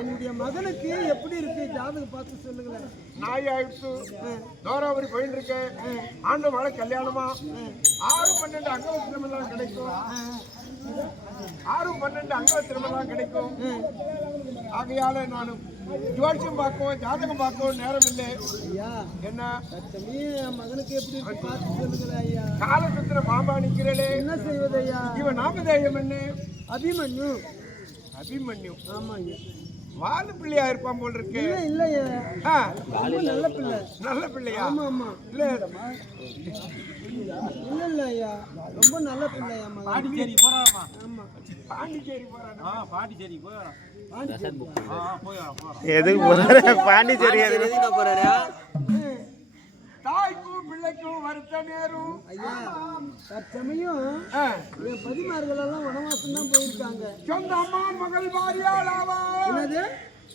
என்னுடைய மகனுக்கு எப்படி இருக்கு ஜாதகம் பார்த்து சொல்லுங்களேன். நாய் ஆயிடுச்சு, தோராவரி போயிட்டு இருக்கேன். ஆண்டு மழை கல்யாணமா 6-12 அங்கவத்திரமெல்லாம் கிடைக்கும். 6-12 அங்கவத்திரமெல்லாம் கிடைக்கும். ஆகையால நானும் ஜோசியம் பார்க்கவும் ஜாதகம் பார்க்கவும் நேரம் இல்லை. ஐயா என்ன மகனுக்கு எப்படி இருக்கு பார்த்து சொல்லுங்களேன் ஐயா. காலசுத்திர பாம்பா நிக்கிறே என்ன செய்வது ஐயா? இவன் நாமதேயம் என்ன? அபிமன்யு. அபிமன்யு? ஆமா ஐயா. வாலு பிள்ளையா இருப்பான் போல் இருக்கு. இல்லையா? நல்ல பிள்ளை. நல்ல பிள்ளையா? ஆமா ஆமா. இல்ல இல்ல ஐயா, ரொம்ப நல்ல பிள்ளையா. பாண்டிச்சேரி போறாமா? ஆமா பாண்டிச்சேரி போறானா? பாண்டிச்சேரி போறான். எதுக்கு போறாரு? பாண்டிச்சேரி எதுக்கு போறாரு? தாய்க்கும் பிள்ளைக்கும் வருத்த நேரும். ஐயா தற்சமயம் என் பதிமார்கள் எல்லாம் வனவாசம் தான் போயிருக்காங்க. சொந்த அம்மான் மகள் பாரியால் ஆவாள். என்னது?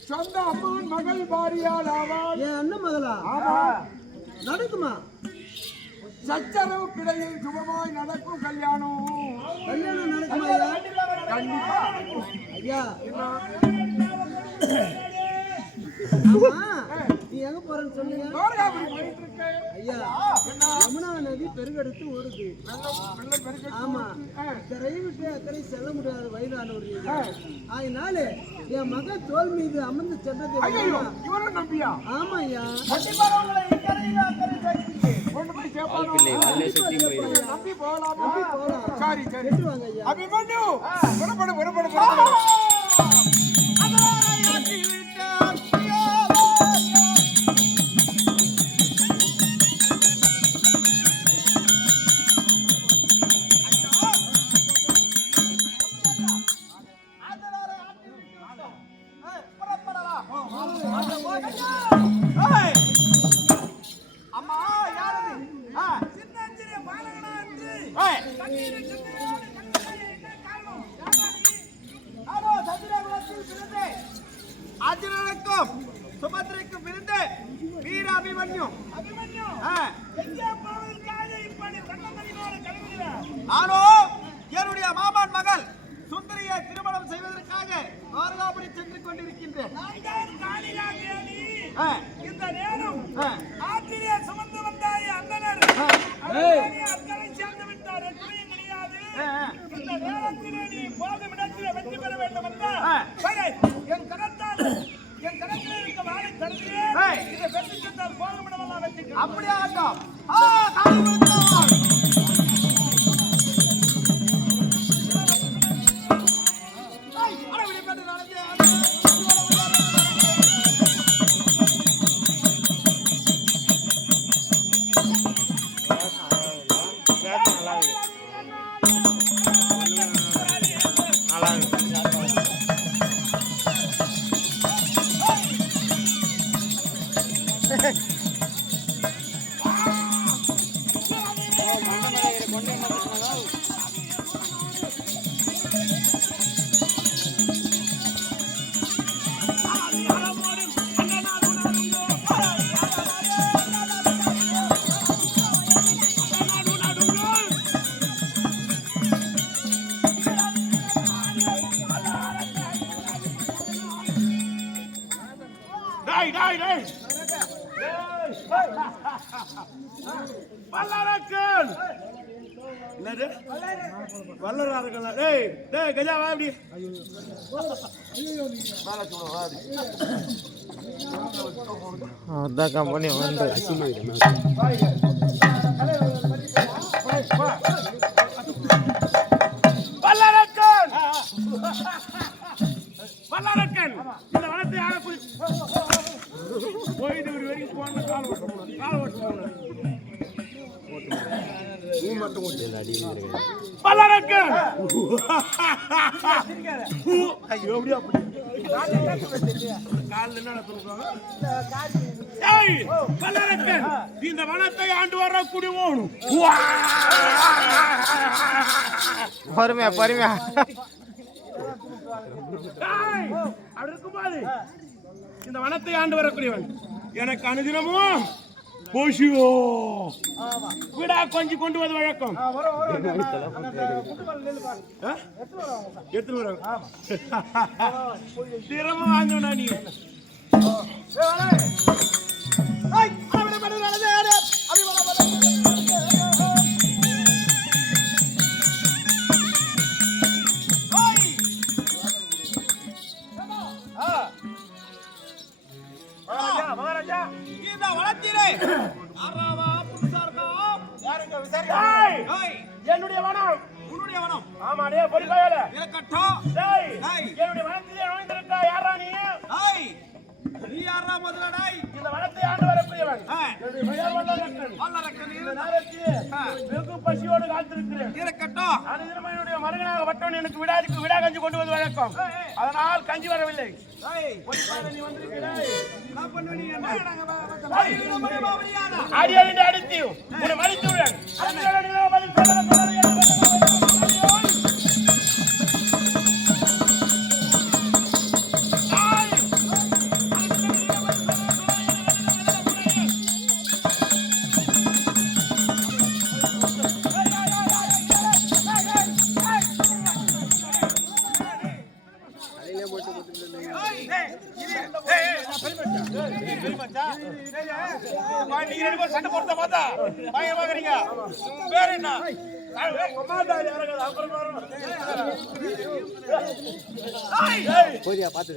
சொந்த அம்மான் மகள் பாரியால் ஆவாள். என் அண்ணன் மகளா? நடக்குமா? சச்சரவு கிடையில் சுபமாய் நடக்கும் கல்யாணம். கல்யாணம் நடக்குமா ஐயா? கண்டிப்பா. ஐயா நீ எங்க போறன்னு சொல்லுங்க. ஐயா யமுனா நதி பெருகெடுத்து ஓடுது. ஆமா, கரையை விட்டு அக்கறை செல்ல முடியாத வயதானவர். அதனால என் மகன் தோல் மீது அமர்ந்து சென்றது. நம்பியா? ஆமா ஐயா. நம்பி போகலாம். சரி சரி வாங்க ஐயா. அபிமன்யு புறப்படு. அர்ஜுனனுக்கும் சுபத்திரைக்கும் பிறந்த வீர அபிமன்யு. நானோ என்னுடைய மாமன் மகள் சுந்தரியை திருமணம் செய்வதற்காக வாரணாபுரி சென்று கொண்டிருக்கின்றேன். இந்த நேரம் ஆத்திரிய சுமந்து வந்தாய் அந்தனர் அக்கறை சேர்ந்து விட்டார். எதுவும் கிடையாது. இந்த நேரத்திலே நீ போகும் இடத்திலே வெற்றி பெற வேண்டும் என்றால் என் கணத்தில் இருக்க வாழை தருகிறேன். இதை வெற்றி சென்றால் போகும் இடமெல்லாம் வெற்றி. அப்படியே ஆட்டம். வல்லரார்கள் டேய் டேய் கஜா வா அப்படி. அதான் கம்பெனி வந்து வல்லரக்கன் இந்த வனத்தை ஆக போயிட்டு ஒரு வரைக்கும் போன கால் ஓட்டு பல்லரக்கன் ஐயோ அப்படியே அப்படி காலில் என்ன சொல்லுவாங்க? ஏய், வல்லரக்கன், இந்த வனத்தை ஆண்டு வர குடிவோனும் பொறுமையா பொறுமையா அப்படி இருக்கும்போது இந்த வனத்தை ஆண்டு வரக்கூடியவன் எனக்கு அனுதினமும் போஷியோ விடா கொஞ்சம் கொண்டு வந்து வழக்கம் எத்தனை வரும் தினமும் வாங்கணும் நீ மகாராஜா இந்த வளத்திலே என்னுடைய வனம் உன்னுடைய வனம் ஆமா டே பொறிக்காயல இருக்கட்டும். டேய் டேய். என்னுடைய வனத்திலே நுழைந்திருக்கா யாரா நீ டேய், நீ யாரா முதல்ல டேய்? இந்த வனத்தை ஆண்டு வரக்கூடியவன் ஆ. என்னுடைய பெயர் வல்லரக்கன். வல்லரக்கன் இந்த நேரத்தில் வெகு பசியோடு காத்திருக்கிறேன் இருக்கட்டும். அனுதினமும் என்னுடைய மருகனாக வட்டவன் எனக்கு விடா கஞ்சி கொண்டு வந்து வழக்கம் அதனால் கஞ்சி வரவில்லை டேய், பொறிக்காயல நீ வந்திருக்கிறாய் என்ன பண்ணுவீங்க என்ன? அடியடி அடித்து உன்னை மடித்துவிடன் பதில் சொல்ல நீங்க ரெண்டு பேரும் சண்டை போடுறத பார்த்தா பயங்கரமா இருக்கீங்க. உன் பேர் என்ன? அம்மாதாரி யாரங்க அப்புறம் வரும். போதியா பாத்து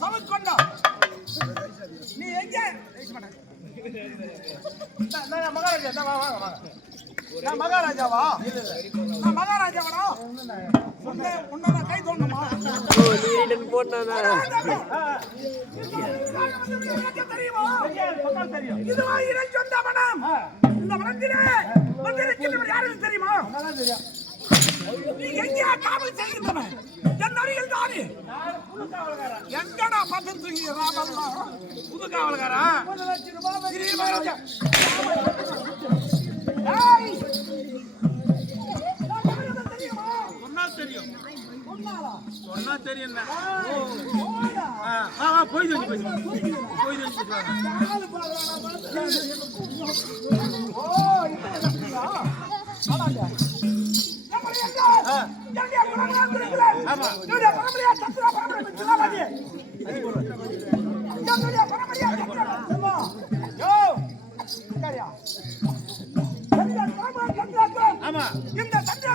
சமக்கொண்டா, நீ எங்க? நான் மகாராஜா தான் வாங்க வாங்க. நான் மகாராஜாவா? நான் மகாராஜாவா? உன்னை கை தோணுமா? தெரியும் இதுவா இறை சொந்த மனம்? இந்த மனத்திலே வந்திருக்கிறவர் யாருன்னு தெரியுமா? நீ எங்கேயா காவல் செய்கின்றவன்? என் அருகில் தானே. எங்கடா பதம் தூங்கிறா? புது காவல்காரா? இரு மகாராஜா. ஏய்! நான் யாருன்னு தெரியுமா? சொன்னா தெரியும் சொன்னாளா? சொன்னா தெரியும் போடா. போய் போய்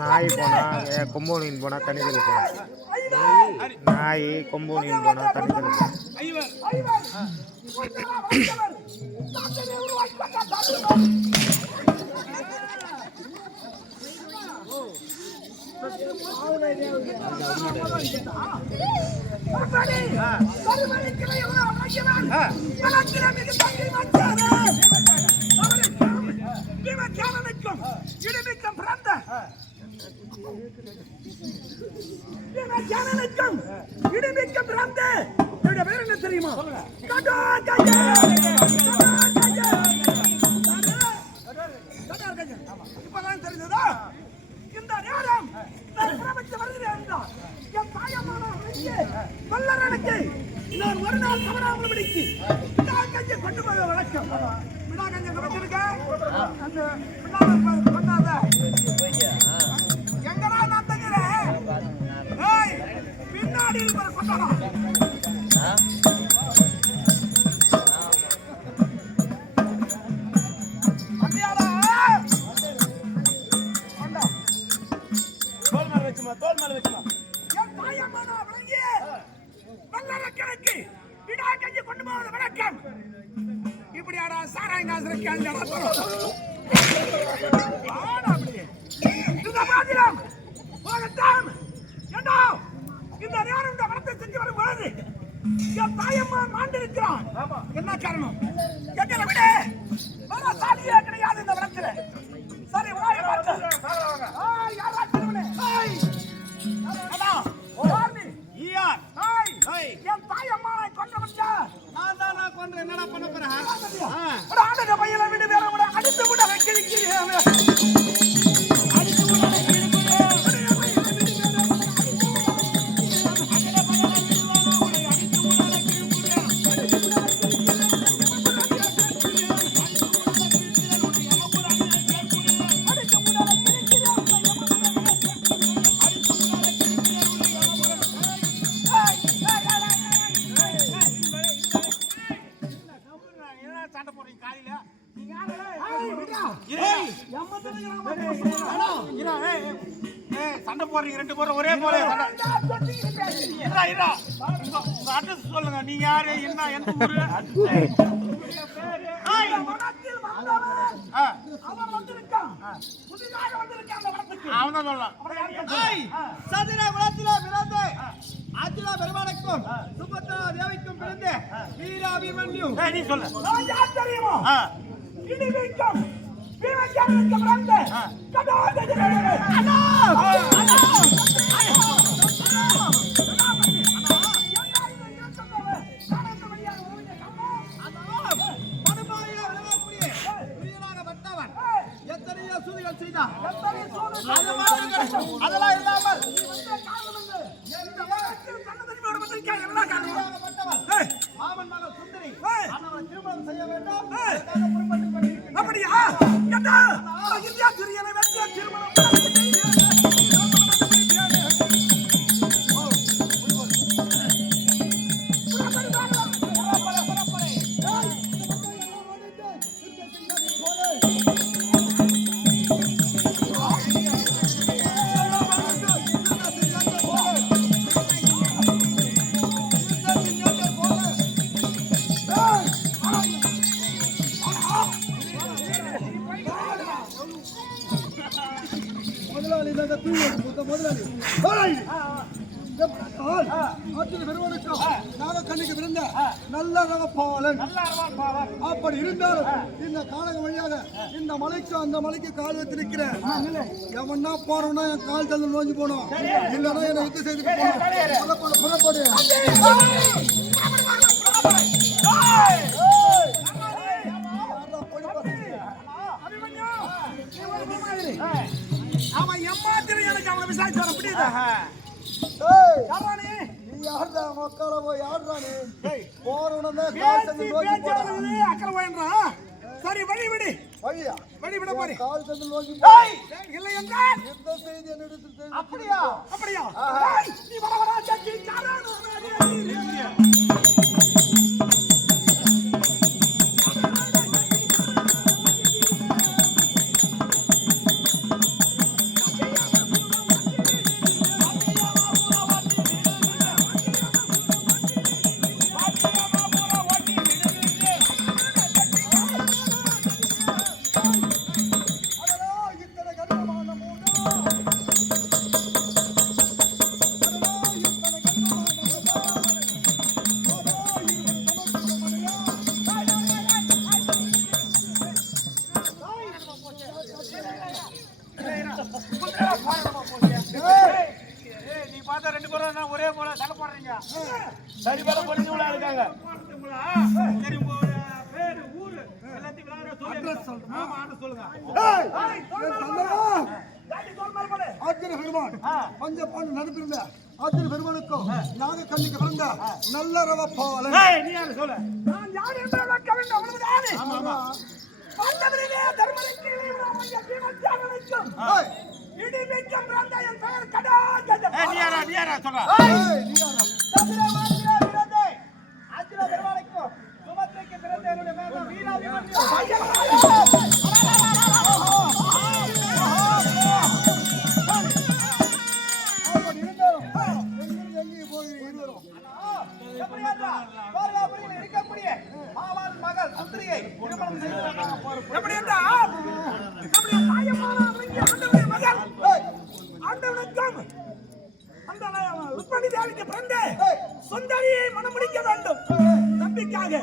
நாய் போனா கொம்போனின் போனா தண்ணி தெளிக்கும் நாய் கொம்போனின் போனா தண்ணி தெளிக்கும் தெரியுமா? இப்பதான் தெரிஞ்சதா? இந்த நேரம் நான் பிரபஞ்ச வருகிறேன் என்றால் என் தாயமான வல்லரனுக்கு நான் ஒரு நாள் தவறாமல் பிடிக்கு விடாக்கஞ்சை கொண்டு போக வழக்கம். விடாக்கஞ்சை கொடுத்திருக்க அந்த விடாமல் கொண்டாத எங்கடா நான் தங்குறேன்? பின்னாடி இருக்கிற கொண்டாடா. என்ன காரணம்? எங்களை விட வேற சாலியே கிடையாது இந்த வனத்துல. சரி வாய் பார்த்து. யாரா திருமணே? என் தாயம்மாவை கொன்றவன்டா. நான் தானா கொன்ற என்னடா பண்ண போறேன்? ஆண்டன பையனை விடு வேற கூட அடித்து விட கிழிக்கிறேன். சண்டை போடுறீங்க காலையில? சண்டை போடுறீங்க ரெண்டு பேரும் ஒரே போல அட்ரஸ் சொல்லுங்க. நீங்க யாரு, என்ன, எந்த ஊரு? அவன் சொல்லலாம். சதுர குலத்தில பிறந்து அர்ஜுனா பெருமானுக்கும் சுபத்ரா தேவிக்கும் பிறந்து வீராபிமன்யு. நீ சொல்லு. தெரியுமோ? இடிவிக்கும் வீரஜானுக்கு பிறந்த கடோதரனே. அண்ணா அதெல்லாம் இல்லாமல் மாமன் மகள் சுந்தரி அவனை திருமணம் செய்ய வேண்டும். அப்படியா? இந்தியா சிறியனை வெற்றிய திருமணம் கண்ணுக்கு விழுந்த நல்ல ரகப்பாளன். அப்படி இருந்தாலும் இந்த காலக வழியாக இந்த மலைக்கு அந்த மலைக்கு கால் வச்சு நிற்கிறேன். எவன்னா போறோம்னா என் கால் தள்ளு நோஞ்சு போனோம், இல்லைன்னா என்னை யுத்தம் செய்துட்டு போனோம். புறப்படு. அவன் எம்மாத்திரி எனக்கு அவனை விசாரிச்சு வர முடியுது. யாருடா மக்களை போய் யாருடா நீ போறோம்னா அக்கறை போயின்றா. சரி வழி விடு. வழியா வழி விட போறேன். கால் தந்து நோக்கி இல்லை என்றால் எந்த செய்தி என்னிடத்தில் அப்படியா? அப்படியா? நீ வர வர சக்கி காரணம் நீ பார்த்தா ரெண்டு பேரும் ஒரே போல சண்டை போடுறீங்க. சரி போல பொண்ணுங்களா இருக்காங்க. சரி பேரு ஊரு எல்லாத்தையும் சொல்லுங்க. அர்ஜுன பெருமான் பஞ்ச பாண்டு நடுப்பிருந்த அர்ஜுன பெருமானுக்கும் நாக கண்ணுக்கு பிறந்த நல்ல ரவப்பாளன். நீ யாரு சொல்லு. நான் யார் என்று விளக்க வேண்டும். அவ்வளவுதானே? பல்லவரிலே தர்மனுக்கு இளையவனாகிய இடிமிக்கும் பிறந்த என் பெயர் கடோதரன். நீ யாரா சொல்றா. அர்ஜுன பெருமானுக்கும் சுபத்ரைக்கு பிறந்த என்னுடைய பெயர் வீராபிமன்யு. இருக்கக்கூடிய மகள் சுந்தரியை திருமணம் செய்து எப்படி என்றால் நம்முடைய தாயமான அடங்கிய ஆண்டவனுடைய மகன் ஆண்டவனுக்கும் அந்த ருக்மணி தேவிக்கு பிறந்த சுந்தரியை மணமுடிக்க வேண்டும் நம்பிக்காக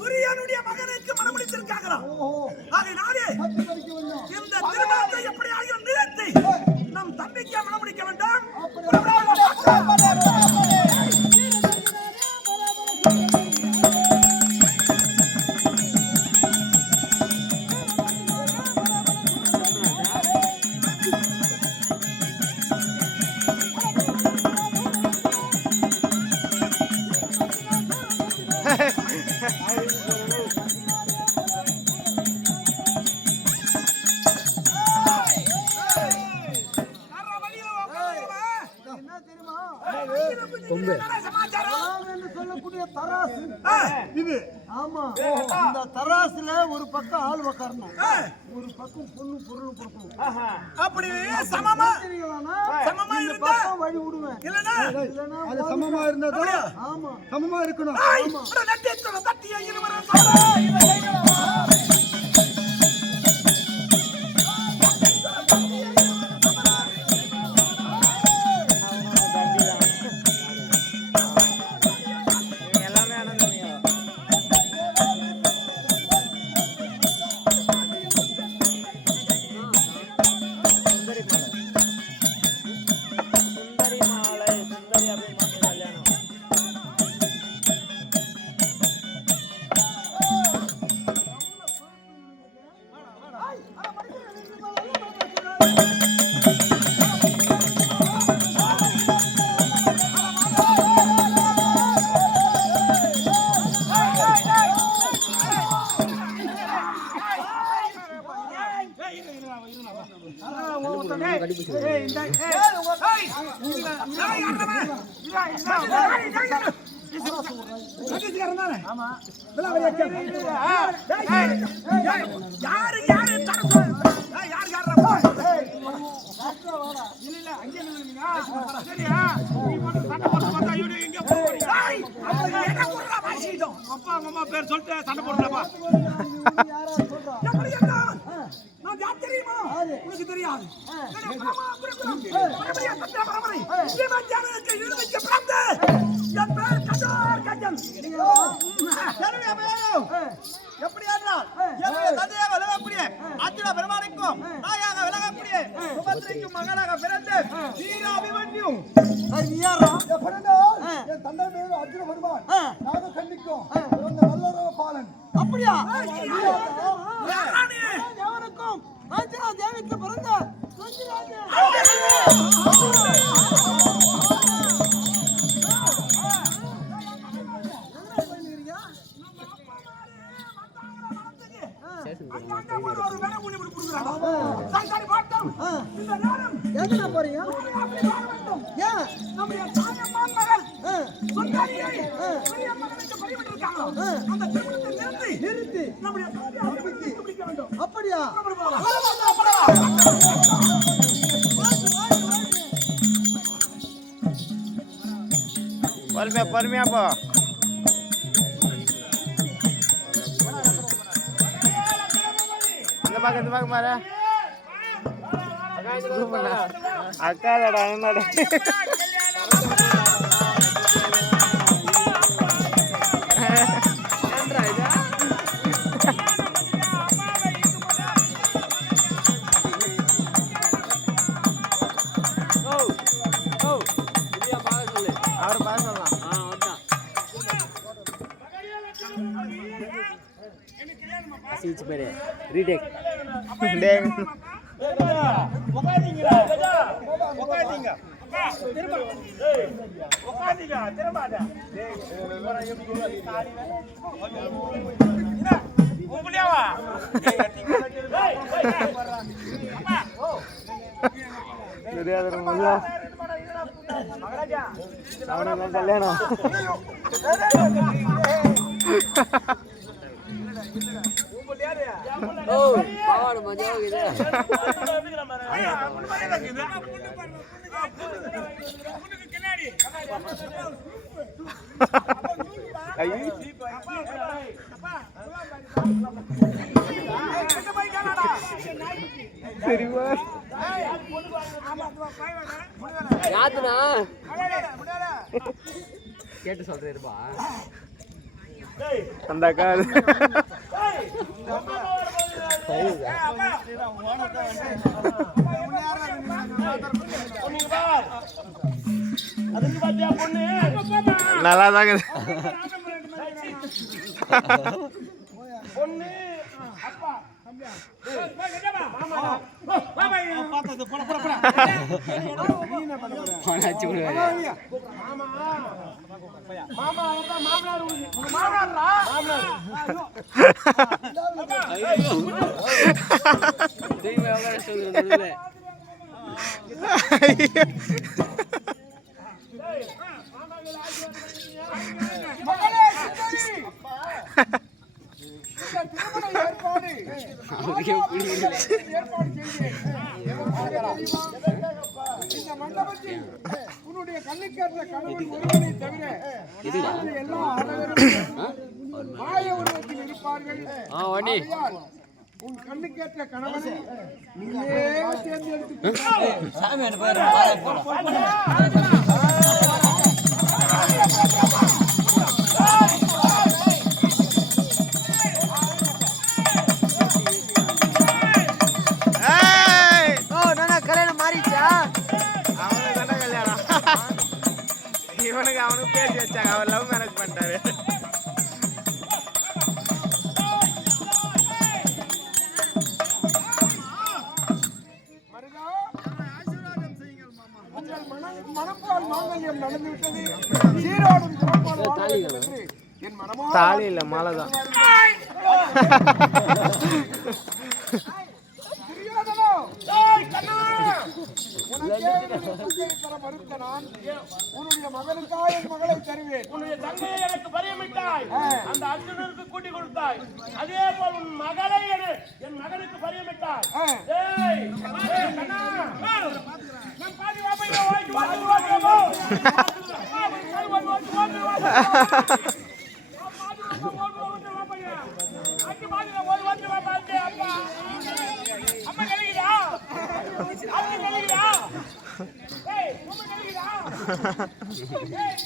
துரியனுடைய மகனுக்கு மணமுடித்திருக்காங்களாம். ஆகையினாலே இந்த திருமணத்தை எப்படியாக நிறுத்தி நம் தம்பிக்கு மணமுடிக்க வேண்டும். சொல்லக்கூடிய தராசு இது. ஆமா, இந்த தராசுல ஒரு பக்கம் ஆள் உக்காரணும், ஒரு பக்கம் பொண்ணு பொருள் கொடுக்கணும். அப்படி சமமா சமமா இந்த பக்கம் வழி விடுவேன். இல்லனா அது சமமா இருந்தா ஆமா சமமா இருக்கணும். நட்டத்துல தட்டிய இருவரும் அப்பா அம்மா பேர் சொல்லிட்டு சண்டை போடுறப்பா. நான் தெரியுமா? உனக்கு தெரியாது. எப்படி ஆத்திர பெருமானுக்கும் தாயாக விலகக்கூடிய சுபத்திரைக்கும் மகனாக பிறந்து வீராபிமன்யும் தந்தை பேரு அர்ஜுன பெருமான் நானும் கண்டிக்கும் நல்ல பாலன். அப்படியா? தேவனுக்கும் தேவிக்கு பிறந்த போறீங்க? அப்படியா? பொறுமையா போ. இந்த பக்கம் மாற அக்காடா என்னடா அவர் பாஸ் சொல்லலாம். சீச்சு பேரு ரீடேக் உட்காந்தீங்களா உட்காந்தீங்க அவனுக்கு கல்யாணம் எங்க போய் கேளாடா சரிவா ஆமா அது போய் வேணா யாத்துனா முடியல கேட்டு சொல்றேன்பா டேய் அந்த கால் டேய் அதுக்கு பாத்தியா பொண்ணு நல்லா தாங்க பொண்ணு அப்பா தம்பியா மாமா பார்த்தது போட போட போட போனாச்சு மாமா அதான் மாமனார் மாமனாரா மகளே சுந்தரி இந்த திருமண ஏற்பாடு ஏற்பாடு செய்கிறேன் இந்த மண்டபத்தில் உன்னுடைய கண்ணுக்கேற்ற கணவன் ஒருவனை தவிர மற்ற எல்லா அனைவரும் மாய உருவத்தில் இருப்பார்கள் ஆகையால் உன் கண்ணுக்கேற்ற கணவனை நீயே தேர்ந்தெடுத்து கல்யாணம் மாறிச்சா அவனுக்கு தானே கல்யாணம் இவனுக்கு அவனுக்கு பேசி வச்சாங்க அவர் லவ் மேரேஜ் பண்ணிட்டாரு மனப்பால் மாங்கல்யம் நடந்துவிட்டது சீரோடும் சிறப்பான வாழ்க்கை என்று என் மனமாற தாலி இல்ல மாலை தான் தெரியாதவோ டேய் கண்ணா உனக்கே என்னை தர மறுத்த நான் உன்னுடைய மகனுக்கா என் மகளை தருவேன் உன்னுடைய தங்கையை எனக்கு பரியமிட்டாய் அந்த அர்ஜுனனுக்கு கூட்டி கொடுத்தாய் அதே போல் உன் மகளை என் மகனுக்கு பரியமிட்டாய் ஏய் ஏய் கண்ணா நான் பாதி வாப்பையா வாங்கி வாங்கி வாங்கோ அம்மா கலிக்குதா அம்மா கலிக்குதா ஏய் அம்மா கலிக்குதா ஏய்